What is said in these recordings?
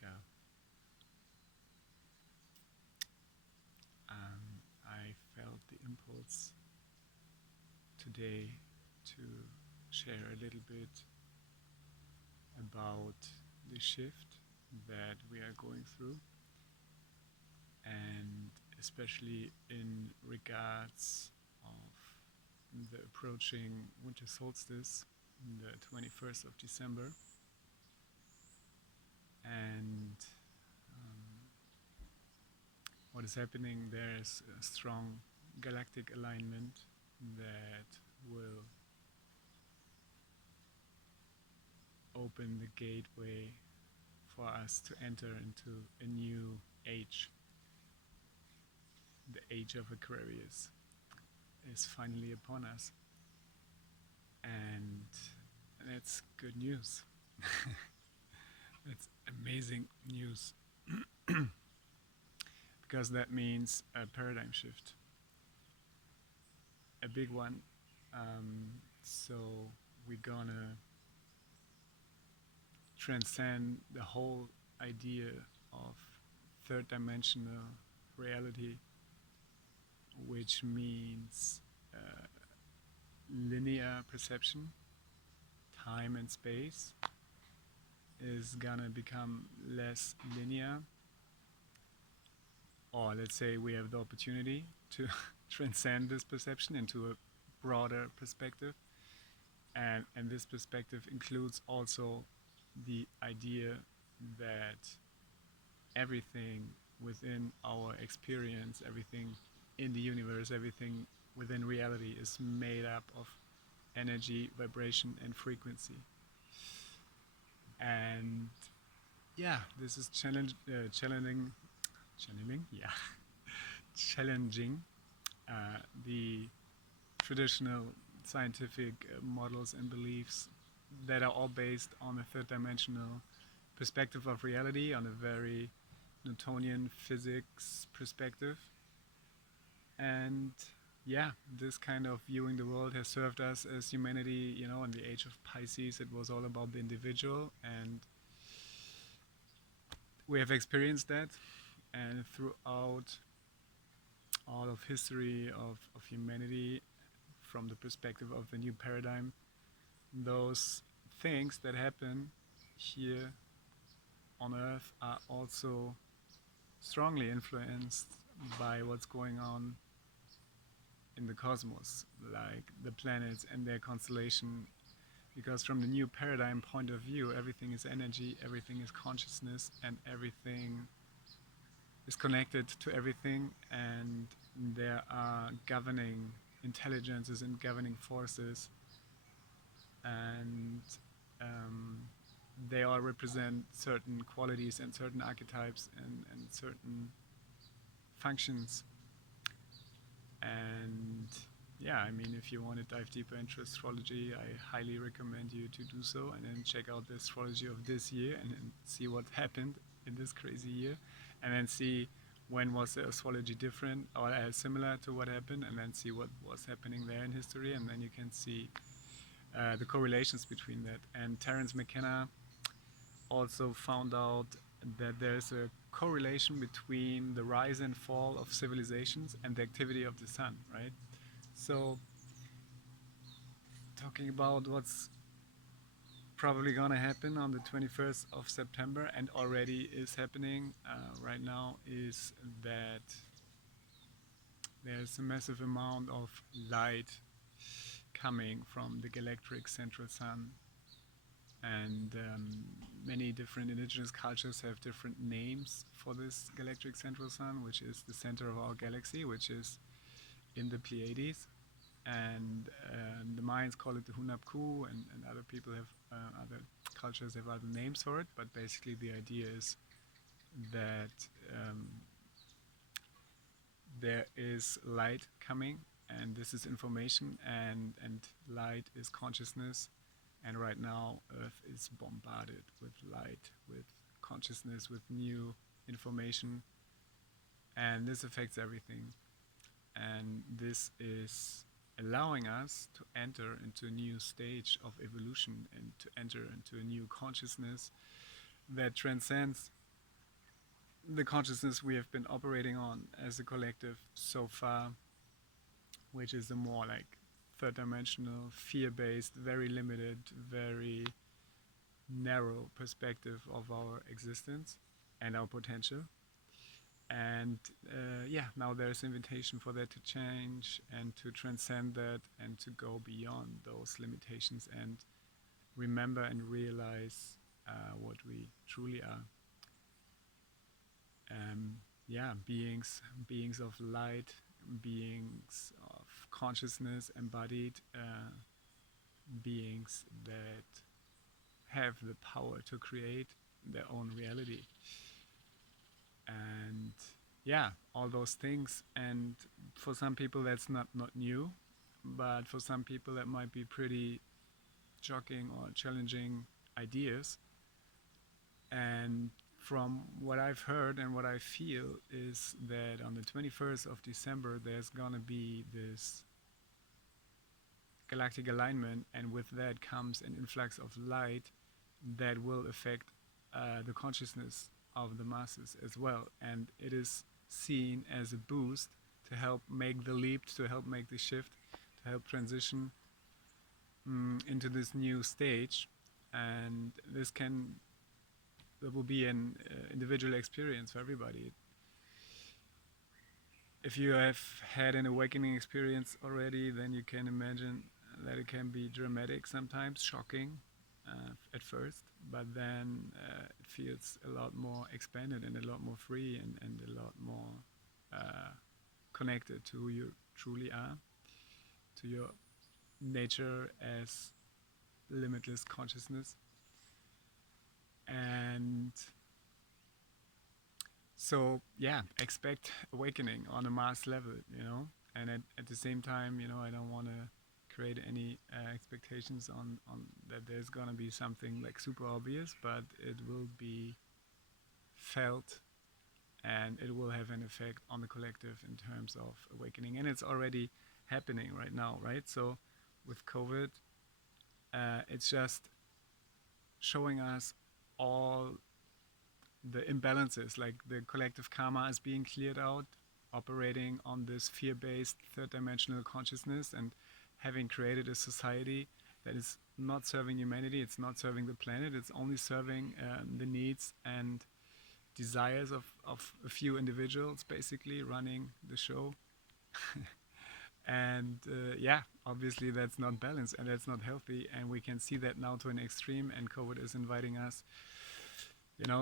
ago. I felt the impulse today to share a little bit about the shift that we are going through, and especially in regards of the approaching winter solstice, the 21st of December, and what is happening. There's a strong galactic alignment that will open the gateway for us to enter into a new age. The age of Aquarius is finally upon us, and that's good news. That's amazing news because that means a paradigm shift, a big one. So we're gonna transcend the whole idea of third dimensional reality, which means linear perception. Time and space is gonna become less linear, or let's say we have the opportunity to transcend this perception into a broader perspective, and this perspective includes also the idea that everything within our experience, everything in the universe, everything within reality is made up of energy, vibration, and frequency. And yeah, this is challenging, yeah, challenging the traditional scientific models and beliefs that are all based on a third dimensional perspective of reality, on a very Newtonian physics perspective. And yeah, this kind of viewing the world has served us as humanity. In the age of Pisces, it was all about the individual, and we have experienced that. And throughout all of history of humanity, from the perspective of the new paradigm, those things that happen here on Earth are also strongly influenced by what's going on in the cosmos, like the planets and their constellation. Because from the new paradigm point of view, everything is energy, everything is consciousness, and everything is connected to everything, and there are governing intelligences and governing forces, and they all represent certain qualities and certain archetypes and certain functions. And yeah, if you want to dive deeper into astrology, I highly recommend you to do so, and then check out the astrology of this year and then see what happened in this crazy year, and then see when was the astrology different or similar to what happened, and then see what was happening there in history, and then you can see the correlations between that. And Terence McKenna also found out that there's a correlation between the rise and fall of civilizations and the activity of the sun, right? So, talking about what's probably gonna happen on the 21st of September and already is happening right now, is that there's a massive amount of light coming from the galactic central sun, and many different indigenous cultures have different names for this galactic central sun, which is the center of our galaxy, which is in the Pleiades. And the Mayans call it the Hunabku, and other people have other cultures have other names for it, but basically the idea is that there is light coming, and this is information, and light is consciousness. And right now Earth is bombarded with light, with consciousness, with new information, and this affects everything. And this is allowing us to enter into a new stage of evolution and to enter into a new consciousness that transcends the consciousness we have been operating on as a collective so far, which is a more like third dimensional, fear based, very limited, very narrow perspective of our existence and our potential. And yeah, now there's invitation for that to change and to transcend that and to go beyond those limitations and remember and realize what we truly are. Yeah, beings of light, beings of consciousness, embodied beings that have the power to create their own reality. And yeah, all those things. And for some people that's not new, but for some people that might be pretty shocking or challenging ideas. And from what I've heard and what I feel is that on the 21st of December there's gonna be this galactic alignment, and with that comes an influx of light that will affect the consciousness of the masses as well. And it is seen as a boost to help make the leap, to help make the shift, to help transition into this new stage. And that will be an individual experience for everybody. If you have had an awakening experience already, then you can imagine that it can be dramatic sometimes, shocking at first, but then it feels a lot more expanded and a lot more free and a lot more connected to who you truly are, to your nature as limitless consciousness. And so yeah, expect awakening on a mass level, and at the same time, I don't want to create any expectations on that there's gonna be something like super obvious, but it will be felt and it will have an effect on the collective in terms of awakening. And it's already happening right now, right? So with COVID, it's just showing us all the imbalances, like the collective karma is being cleared out, operating on this fear-based third dimensional consciousness, and having created a society that is not serving humanity, it's not serving the planet, it's only serving the needs and desires of a few individuals, basically running the show. And yeah, obviously that's not balanced and that's not healthy, and we can see that now to an extreme, and COVID is inviting us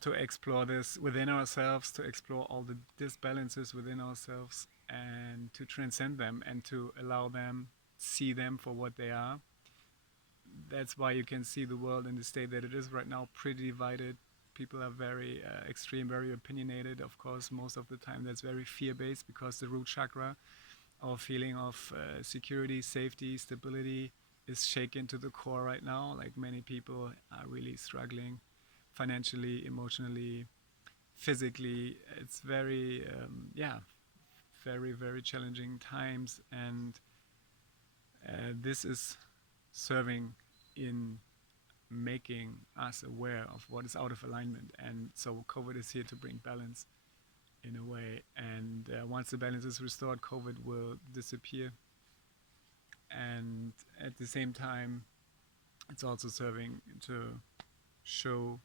to explore this within ourselves, to explore all the disbalances within ourselves and to transcend them and to allow them, see them for what they are. That's why you can see the world in the state that it is right now, pretty divided. People are very extreme, very opinionated. Of course, most of the time that's very fear-based, because the root chakra, our feeling of security, safety, stability, is shaken to the core right now. Like, many people are really struggling financially, emotionally, physically. It's very, very, very challenging times, and this is serving in making us aware of what is out of alignment. And so COVID is here to bring balance in a way, and once the balance is restored, COVID will disappear. And at the same time, it's also serving to show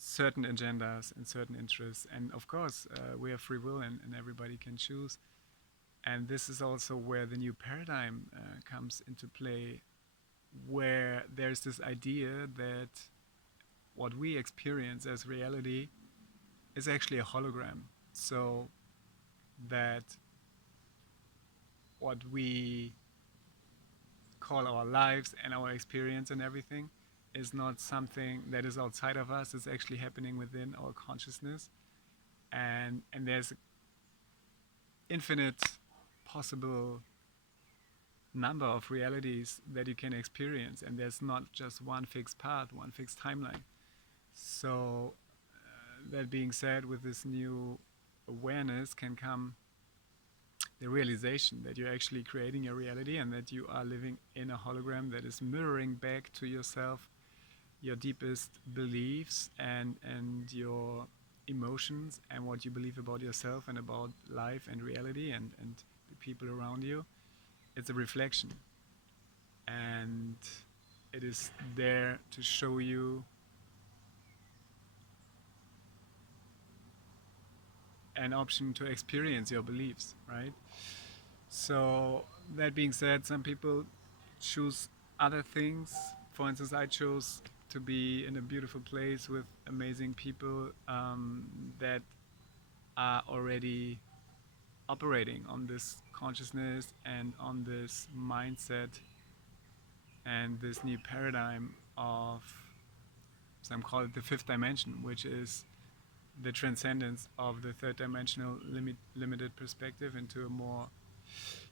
certain agendas and certain interests. And of course, we have free will, and everybody can choose. And this is also where the new paradigm comes into play, where there's this idea that what we experience as reality is actually a hologram. So that what we call our lives and our experience and everything is not something that is outside of us. It's actually happening within our consciousness, and there's infinite possible number of realities that you can experience, and there's not just one fixed path, one fixed timeline. So that being said, with this new awareness can come the realization that you're actually creating your reality, and that you are living in a hologram that is mirroring back to yourself your deepest beliefs and your emotions and what you believe about yourself and about life and reality and the people around you. It's a reflection, and it is there to show you an option to experience your beliefs, right? So, that being said, some people choose other things. For instance, I chose to be in a beautiful place with amazing people that are already operating on this consciousness and on this mindset and this new paradigm of, some call it the fifth dimension, which is the transcendence of the third dimensional limited perspective into a more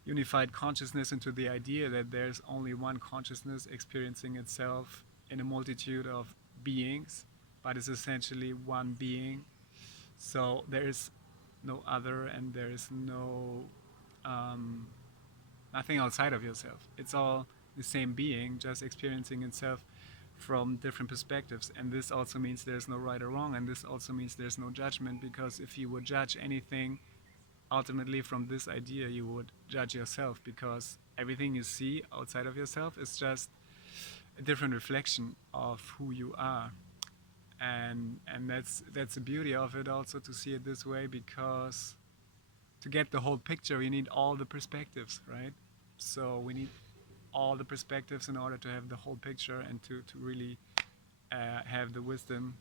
unified consciousness, into the idea that there's only one consciousness experiencing itself in a multitude of beings, but it's essentially one being. So there is no other, and there is nothing outside of yourself. It's all the same being, just experiencing itself from different perspectives. And this also means there's no right or wrong, and this also means there's no judgment, because if you would judge anything, ultimately from this idea you would judge yourself, because everything you see outside of yourself is just a different reflection of who you are. And that's the beauty of it, also to see it this way, because to get the whole picture you need all the perspectives, right? So we need all the perspectives in order to have the whole picture, and to really have the wisdom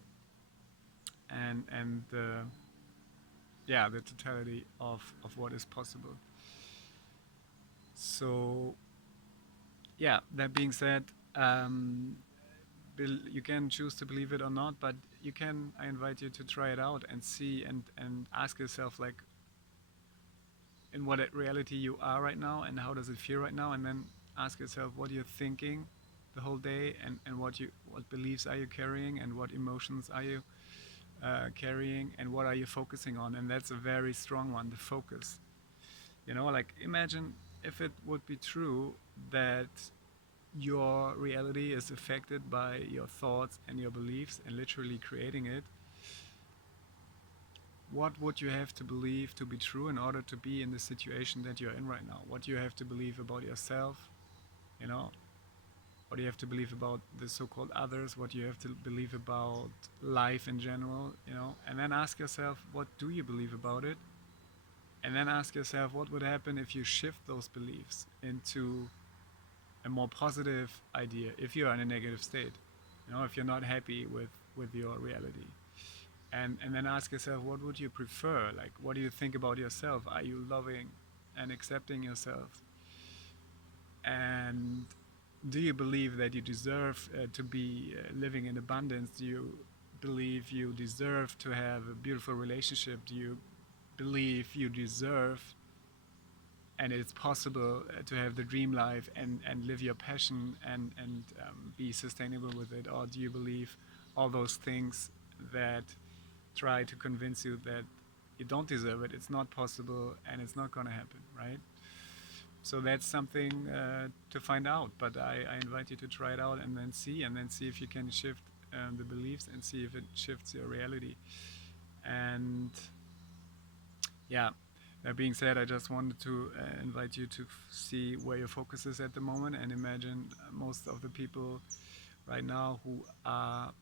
and the totality of what is possible. So yeah, that being said, you can choose to believe it or not, but I invite you to try it out and see, and ask yourself, like, in what reality you are right now, and how does it feel right now, and then ask yourself what you're thinking the whole day, and what beliefs are you carrying, and what emotions are you carrying, and what are you focusing on. And that's a very strong one, the focus. Like, imagine if it would be true that your reality is affected by your thoughts and your beliefs, and literally creating it. What would you have to believe to be true in order to be in the situation that you're in right now? What do you have to believe about yourself? What do you have to believe about the so-called others? What do you have to believe about life in general? And then ask yourself, what do you believe about it? And then ask yourself, what would happen if you shift those beliefs into a more positive idea, if you are in a negative state, if you're not happy with your reality. And then ask yourself, what would you prefer? Like, what do you think about yourself? Are you loving and accepting yourself? And do you believe that you deserve to be living in abundance? Do you believe you deserve to have a beautiful relationship? Do you believe you deserve and it's possible to have the dream life and live your passion and be sustainable with it? Or do you believe all those things that try to convince you that you don't deserve it, it's not possible, and it's not going to happen, right? So that's something to find out. But I invite you to try it out, and then see if you can shift the beliefs, and see if it shifts your reality. And yeah, that being said, I just wanted to invite you to see where your focus is at the moment, and imagine most of the people right now who are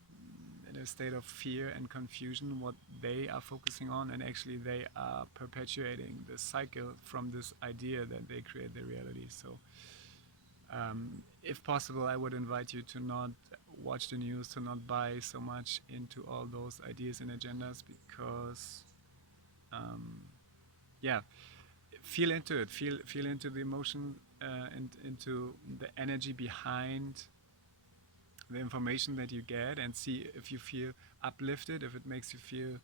in a state of fear and confusion, what they are focusing on, and actually they are perpetuating the cycle from this idea that they create their reality. So if possible, I would invite you to not watch the news, to not buy so much into all those ideas and agendas, because feel into it, feel into the emotion and into the energy behind the information that you get, and see if you feel uplifted, if it makes you feel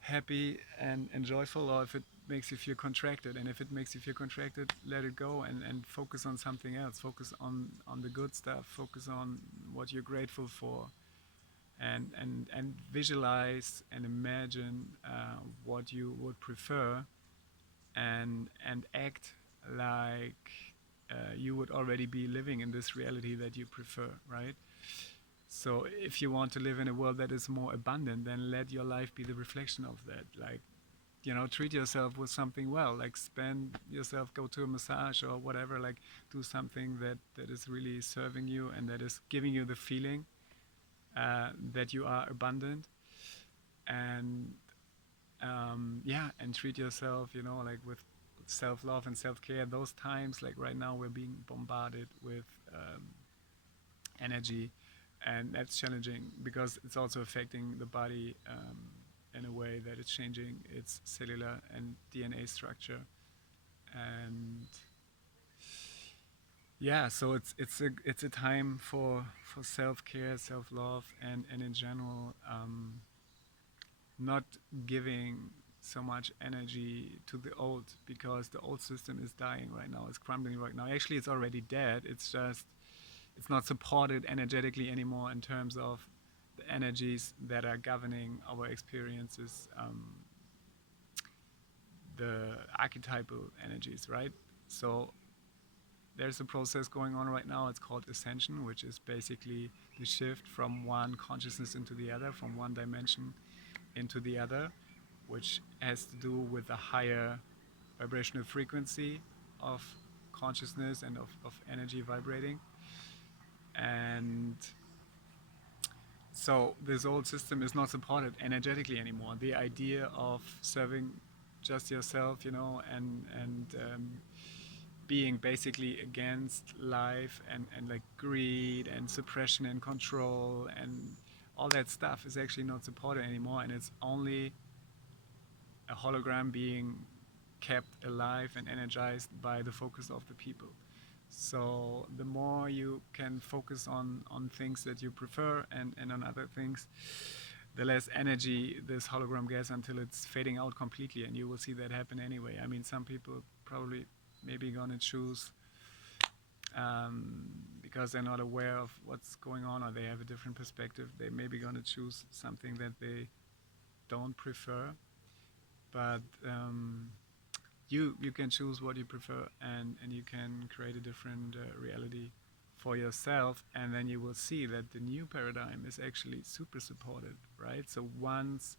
happy and joyful, or if it makes you feel contracted. And if it makes you feel contracted, let it go, and focus on something else. Focus on the good stuff. Focus on what you're grateful for, and visualize and imagine what you would prefer, and act like you would already be living in this reality that you prefer, right? So if you want to live in a world that is more abundant, then let your life be the reflection of that. Like, treat yourself with something well, like spend yourself, go to a massage or whatever, like do something that is really serving you and that is giving you the feeling that you are abundant. And yeah, and treat yourself, like with self-love and self-care. Those times, like right now, we're being bombarded with energy, and that's challenging because it's also affecting the body in a way that it's changing its cellular and DNA structure. And yeah, so it's a time for self-care, self-love, and in general, not giving so much energy to the old, because the old system is dying right now. It's crumbling right now. Actually, it's already dead. It's just it's not supported energetically anymore in terms of the energies that are governing our experiences, the archetypal energies, right? So there's a process going on right now. It's called ascension, which is basically the shift from one consciousness into the other, from one dimension into the other, which has to do with a higher vibrational frequency of consciousness and of energy vibrating. And so this old system is not supported energetically anymore. The idea of serving just yourself, and being basically against life and like greed and suppression and control and all that stuff is actually not supported anymore, and it's only a hologram being kept alive and energized by the focus of the people. So the more you can focus on things that you prefer and on other things, the less energy this hologram gets until it's fading out completely. And you will see that happen anyway. I mean, some people probably maybe gonna choose because they're not aware of what's going on, or they have a different perspective. They may be gonna choose something that they don't prefer, but you can choose what you prefer, and you can create a different reality for yourself, and then you will see that the new paradigm is actually super supported, right? So once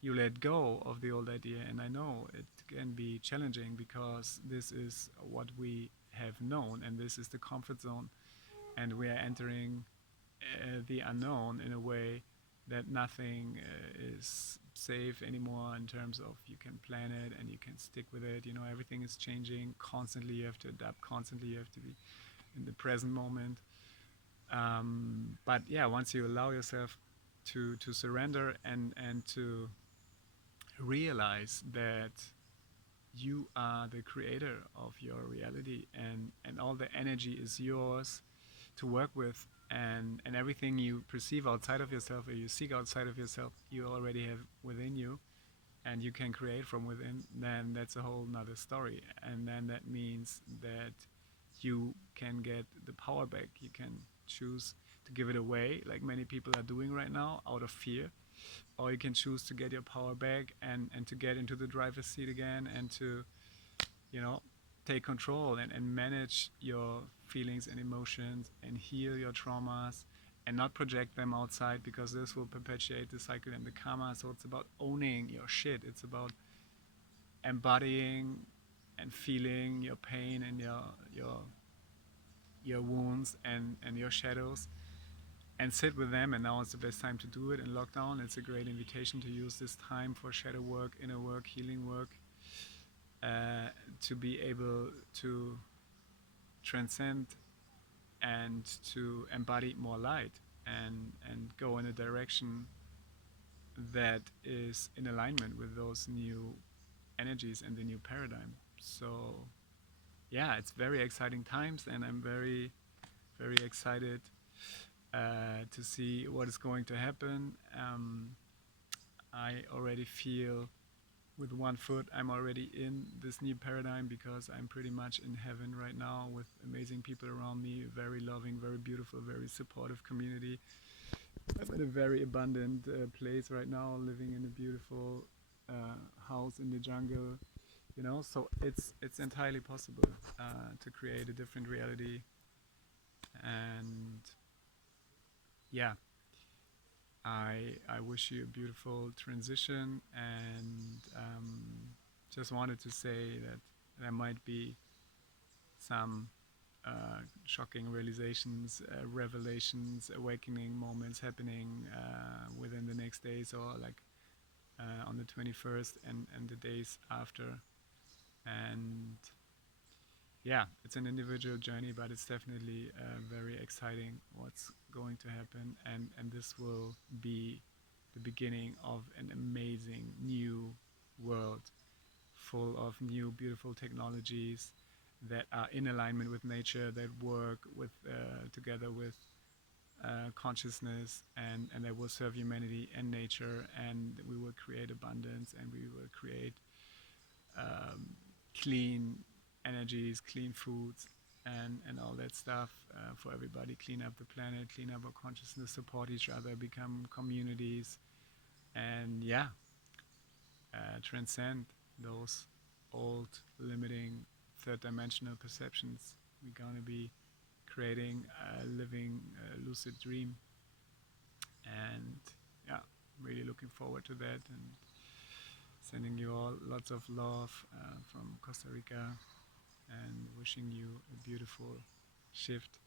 you let go of the old idea, and I know it can be challenging because this is what we have known and this is the comfort zone, and we are entering the unknown in a way that nothing is safe anymore in terms of you can plan it and you can stick with it. Everything is changing constantly. You have to adapt constantly. You have to be in the present moment. But yeah, once you allow yourself to surrender and to realize that you are the creator of your reality, and all the energy is yours to work with, and everything you perceive outside of yourself or you seek outside of yourself, you already have within you, and you can create from within. Then that's a whole nother story, and then that means that you can get the power back. You can choose to give it away, like many people are doing right now out of fear, or you can choose to get your power back and to get into the driver's seat again, and to you know take control and manage your feelings and emotions and heal your traumas and not project them outside, because this will perpetuate the cycle and the karma. So it's about owning your shit. It's about embodying and feeling your pain and your wounds and your shadows, and sit with them. And now is the best time to do it in lockdown. It's a great invitation to use this time for shadow work, inner work, healing work, to be able to transcend and to embody more light, and go in a direction that is in alignment with those new energies and the new paradigm. So yeah, it's very exciting times, and I'm very, very excited to see what is going to happen. I already feel with one foot I'm already in this new paradigm, because I'm pretty much in heaven right now with amazing people around me, very loving, very beautiful, very supportive community. I'm in a very abundant place right now, living in a beautiful house in the jungle, so it's entirely possible to create a different reality. And yeah, I wish you a beautiful transition, and just wanted to say that there might be some shocking realizations, revelations, awakening moments happening within the next days, or like on the 21st and the days after. And yeah, it's an individual journey, but it's definitely very exciting what's going to happen, and this will be the beginning of an amazing new world full of new beautiful technologies that are in alignment with nature, that work with together with consciousness, and that will serve humanity and nature, and we will create abundance, and we will create clean energies, clean foods, and all that stuff for everybody. Clean up the planet, clean up our consciousness, support each other, become communities, and yeah, transcend those old, limiting, third dimensional perceptions. We're going to be creating a living, lucid dream. And yeah, really looking forward to that, and sending you all lots of love from Costa Rica, and wishing you a beautiful shift